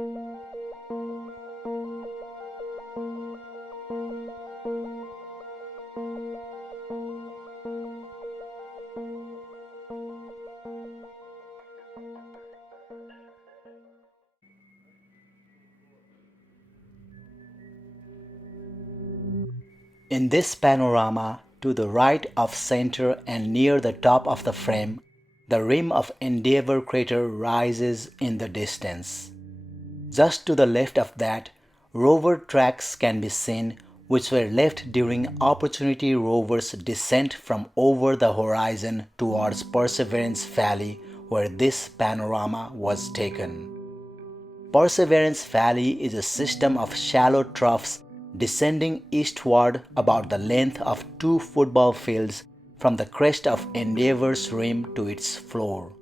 In this panorama, to the right of center and near the top of the frame, the rim of Endeavour Crater rises in the distance. Just to the left of that, rover tracks can be seen which were left during Opportunity rover's descent from over the horizon towards Perseverance Valley where this panorama was taken. Perseverance Valley is a system of shallow troughs descending eastward about the length of 2 football fields from the crest of Endeavour's rim to its floor.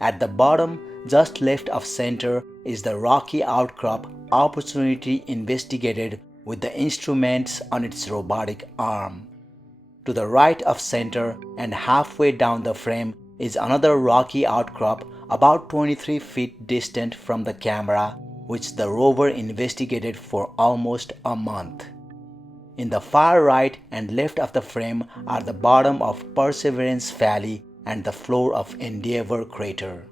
At the bottom, just left of center, is the rocky outcrop Opportunity investigated with the instruments on its robotic arm. To the right of center and halfway down the frame is another rocky outcrop about 23 feet distant from the camera, which the rover investigated for almost a month. In the far right and left of the frame are the bottom of Perseverance Valley and the floor of Endeavour Crater.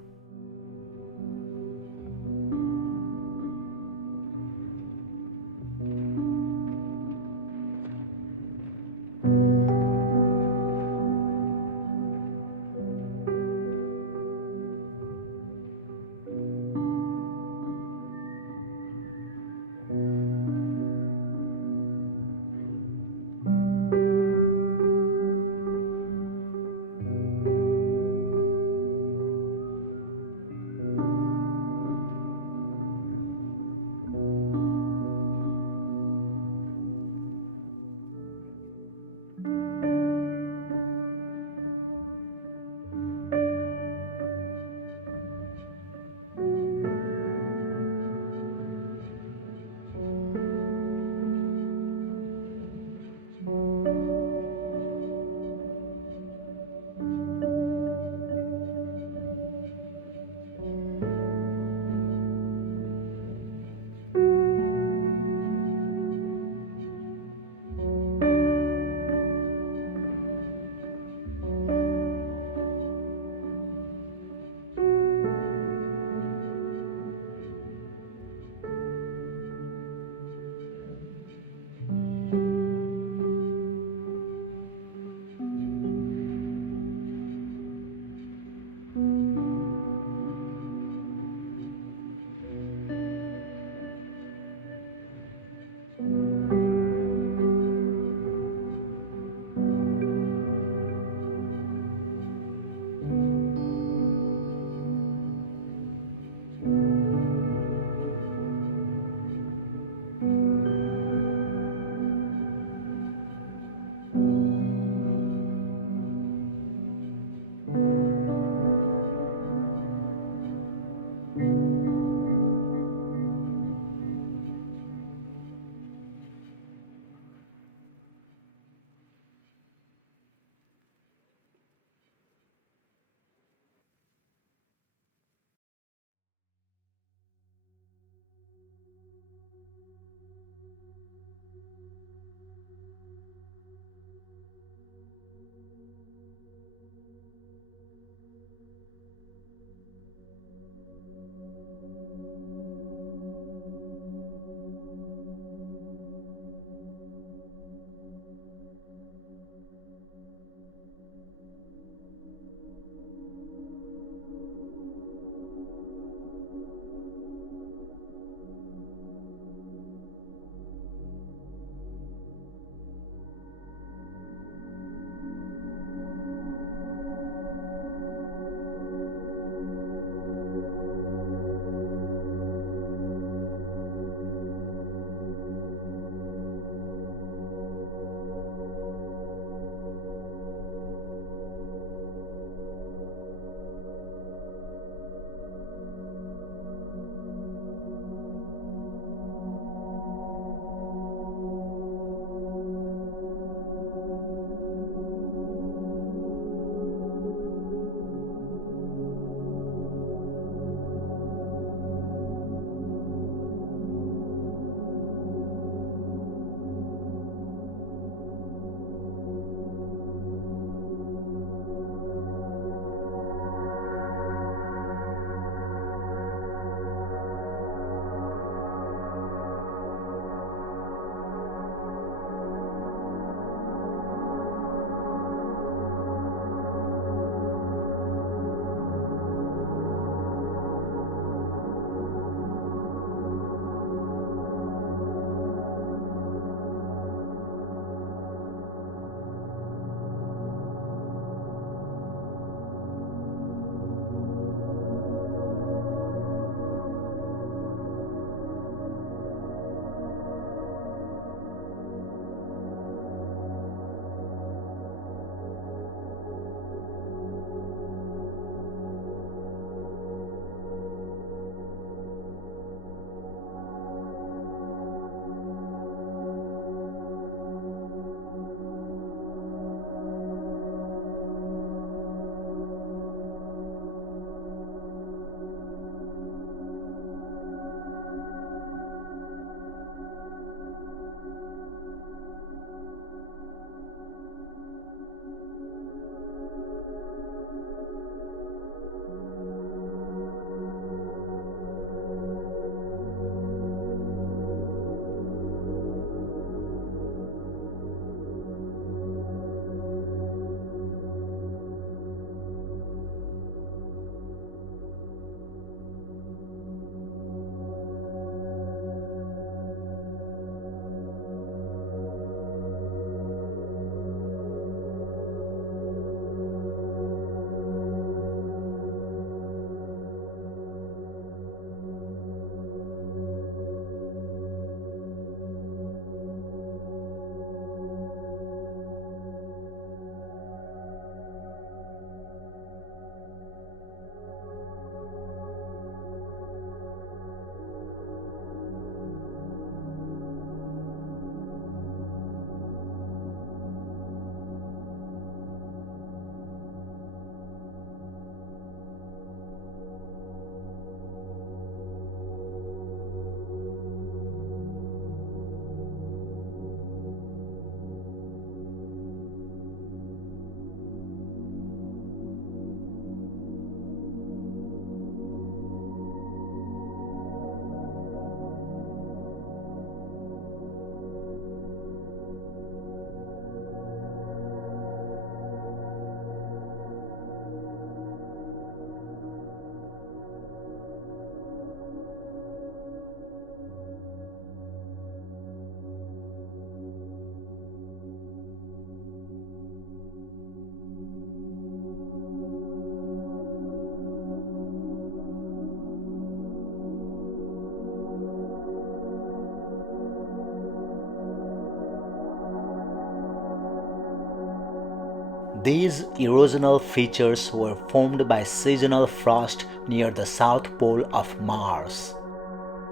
These erosional features were formed by seasonal frost near the south pole of Mars.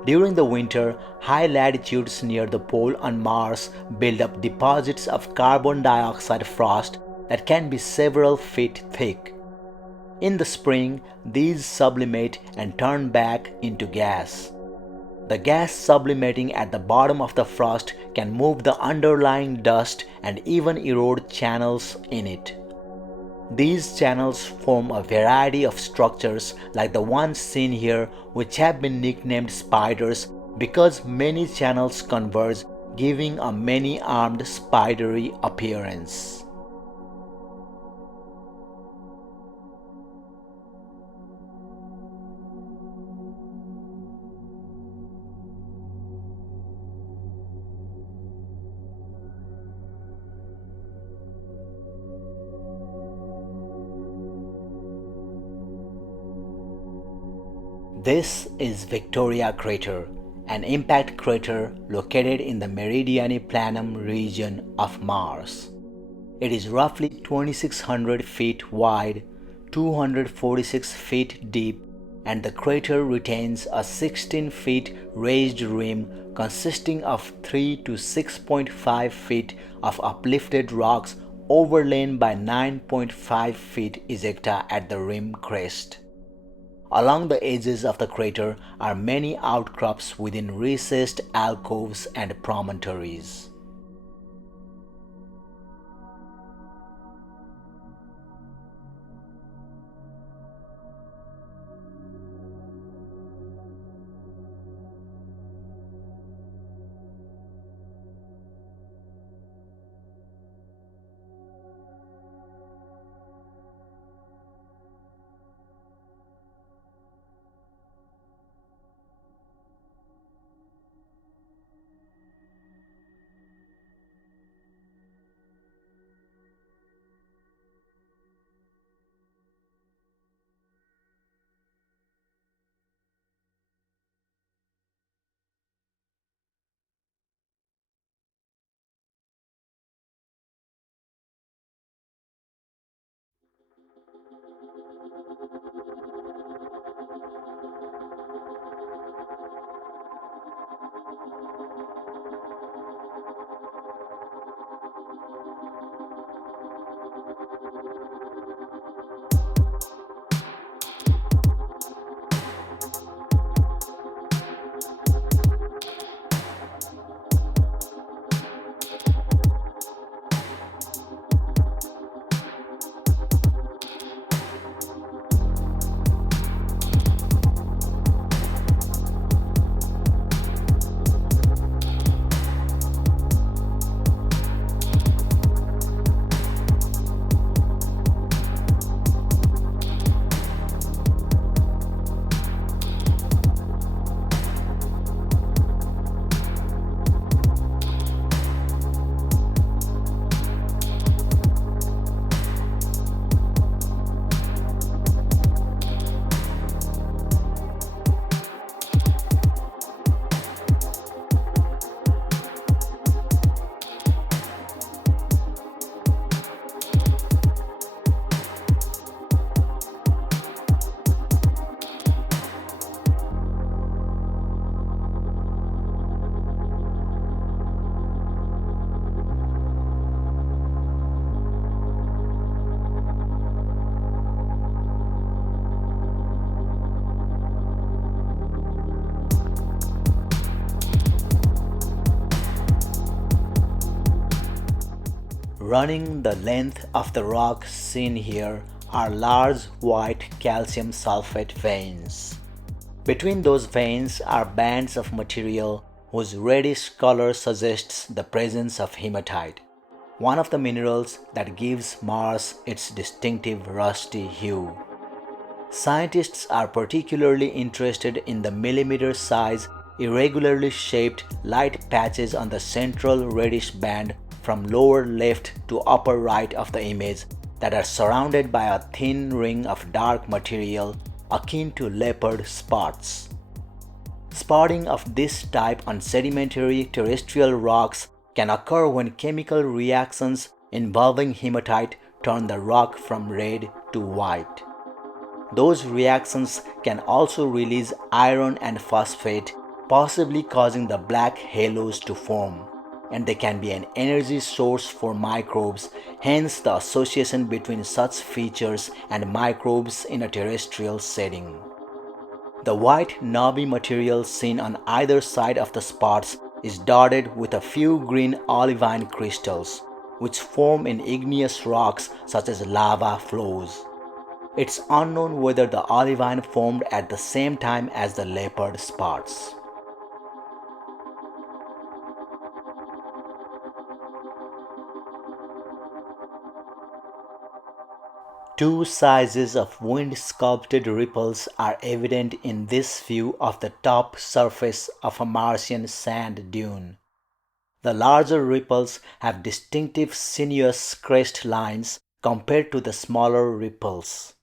During the winter, high latitudes near the pole on Mars build up deposits of carbon dioxide frost that can be several feet thick. In the spring, these sublimate and turn back into gas. The gas sublimating at the bottom of the frost can move the underlying dust and even erode channels in it. These channels form a variety of structures like the ones seen here, which have been nicknamed spiders because many channels converge, giving a many-armed spidery appearance. This is Victoria Crater, an impact crater located in the Meridiani Planum region of Mars. It is roughly 2,600 feet wide, 246 feet deep, and the crater retains a 16 feet raised rim consisting of 3 to 6.5 feet of uplifted rocks overlain by 9.5 feet ejecta at the rim crest. Along the edges of the crater are many outcrops within recessed alcoves and promontories. Running the length of the rock seen here are large white calcium sulfate veins. Between those veins are bands of material whose reddish color suggests the presence of hematite, one of the minerals that gives Mars its distinctive rusty hue. Scientists are particularly interested in the millimeter-size, irregularly shaped light patches on the central reddish band from lower left to upper right of the image that are surrounded by a thin ring of dark material akin to leopard spots. Spotting of this type on sedimentary terrestrial rocks can occur when chemical reactions involving hematite turn the rock from red to white. Those reactions can also release iron and phosphate, possibly causing the black halos to form, and they can be an energy source for microbes, hence the association between such features and microbes in a terrestrial setting. The white knobby material seen on either side of the spots is dotted with a few green olivine crystals, which form in igneous rocks such as lava flows. It's unknown whether the olivine formed at the same time as the leopard spots. Two sizes of wind-sculpted ripples are evident in this view of the top surface of a Martian sand dune. The larger ripples have distinctive sinuous crest lines compared to the smaller ripples.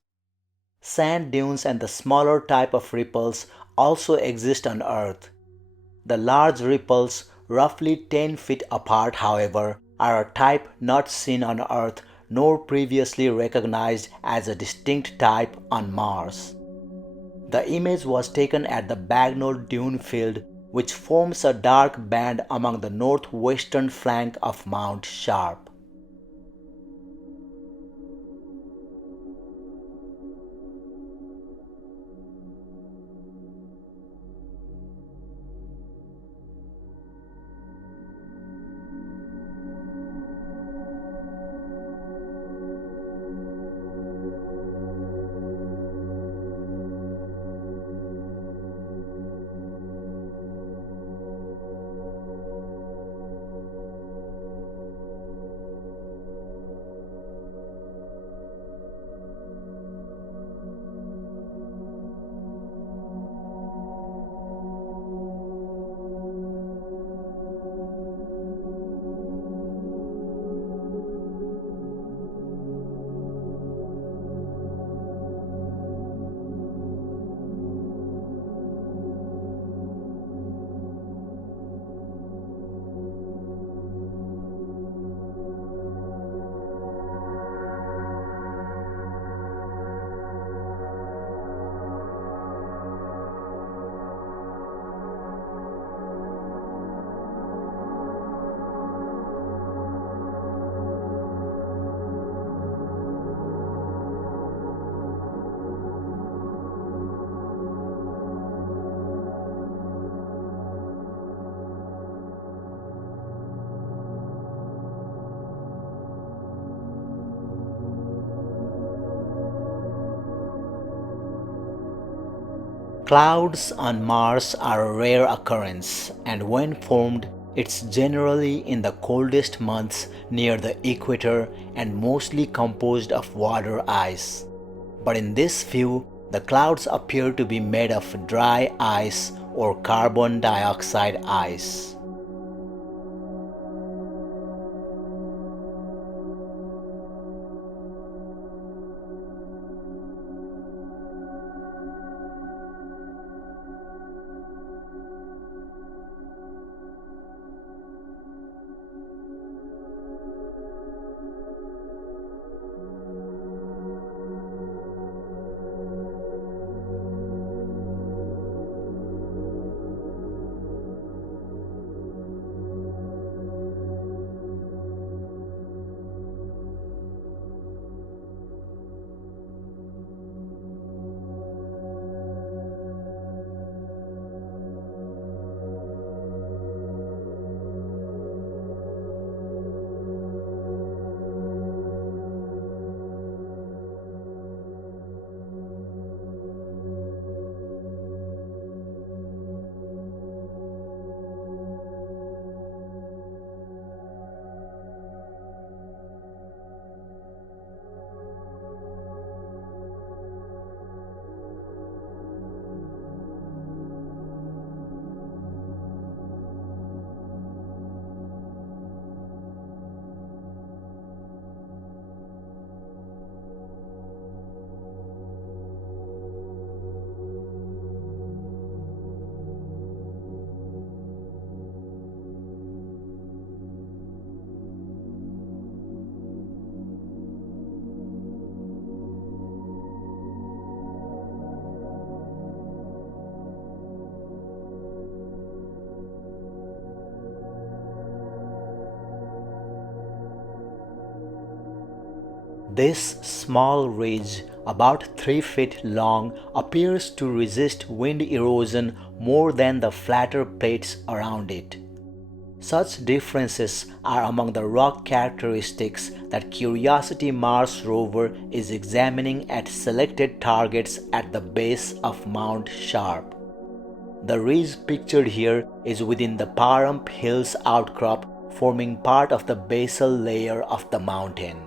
Sand dunes and the smaller type of ripples also exist on Earth. The large ripples, roughly 10 feet apart, however, are a type not seen on Earth nor previously recognized as a distinct type on Mars. The image was taken at the Bagnall Dune Field, which forms a dark band along the northwestern flank of Mount Sharp. Clouds on Mars are a rare occurrence, and when formed, it's generally in the coldest months near the equator and mostly composed of water ice. But in this view, the clouds appear to be made of dry ice or carbon dioxide ice. This small ridge, about 3 feet long, appears to resist wind erosion more than the flatter plates around it. Such differences are among the rock characteristics that Curiosity Mars rover is examining at selected targets at the base of Mount Sharp. The ridge pictured here is within the Pahrump Hills outcrop, forming part of the basal layer of the mountain.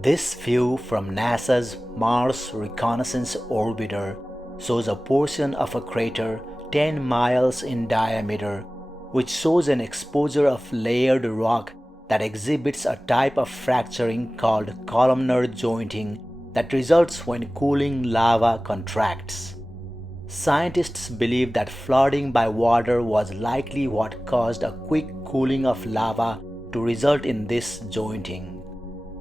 This view from NASA's Mars Reconnaissance Orbiter shows a portion of a crater 10 miles in diameter, which shows an exposure of layered rock that exhibits a type of fracturing called columnar jointing that results when cooling lava contracts. Scientists believe that flooding by water was likely what caused a quick cooling of lava to result in this jointing.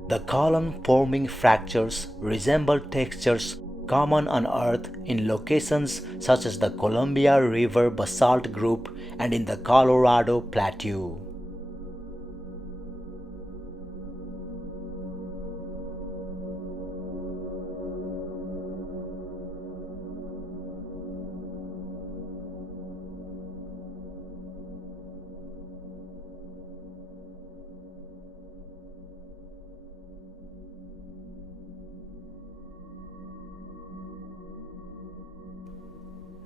The column-forming fractures resemble textures common on Earth in locations such as the Columbia River Basalt Group and in the Colorado Plateau.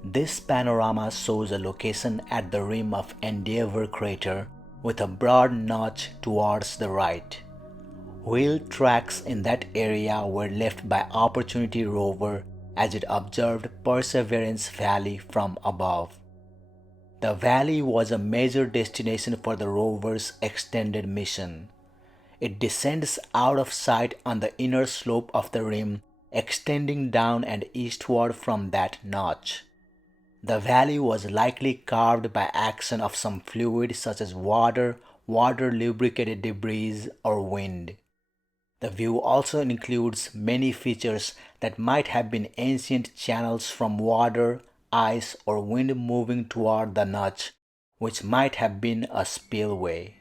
This panorama shows a location at the rim of Endeavour Crater with a broad notch towards the right. Wheel tracks in that area were left by Opportunity rover as it observed Perseverance Valley from above. The valley was a major destination for the rover's extended mission. It descends out of sight on the inner slope of the rim, extending down and eastward from that notch. The valley was likely carved by action of some fluid such as water, water-lubricated debris, or wind. The view also includes many features that might have been ancient channels from water, ice, or wind moving toward the notch, which might have been a spillway.